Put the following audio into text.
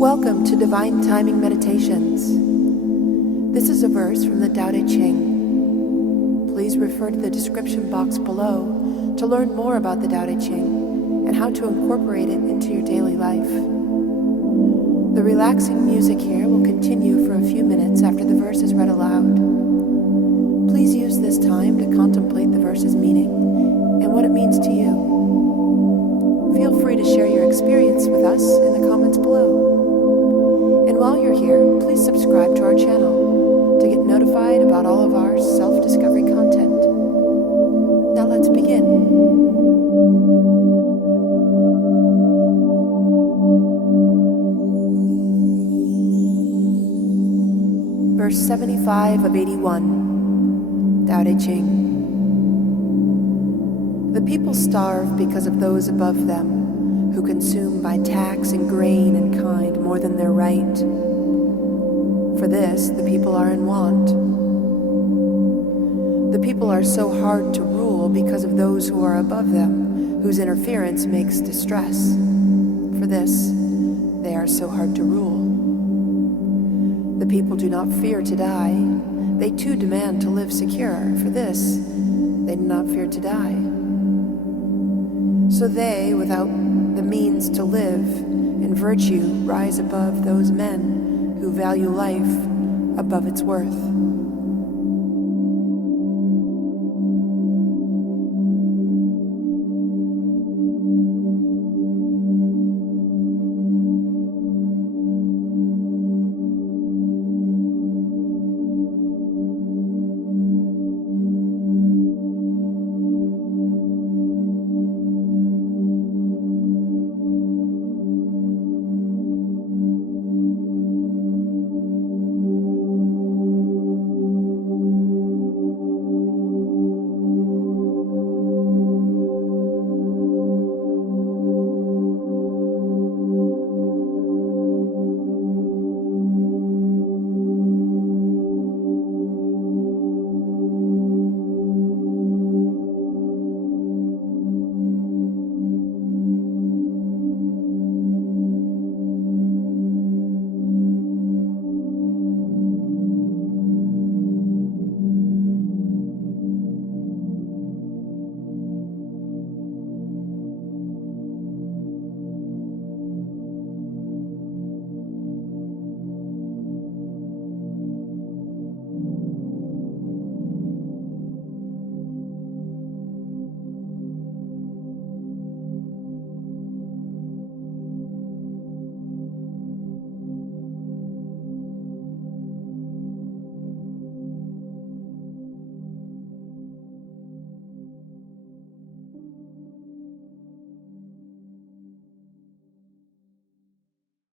Welcome to Divine Timing Meditations. This is a verse from the Tao Te Ching. Please refer to the description box below to learn more about the Tao Te Ching and how to incorporate it into your daily life. The relaxing music here will continue for a few minutes after the verse is read aloud. Please use this time to contemplate the verse's meaning and what it means to you. Feel free to share your experience with us in the comments below. And while you're here, please subscribe to our channel to get notified about all of our self-discovery content. Now let's begin. Verse 75 of 81, Tao Te Ching. The people starve because of those above them, who consume by tax and grain and kind more than their right. For this, the people are in want. The people are so hard to rule because of those who are above them, whose interference makes distress. For this, they are so hard to rule. The people do not fear to die. They too demand to live secure. For this, they do not fear to die. So they, without the means to live in virtue, rise above those men who value life above its worth.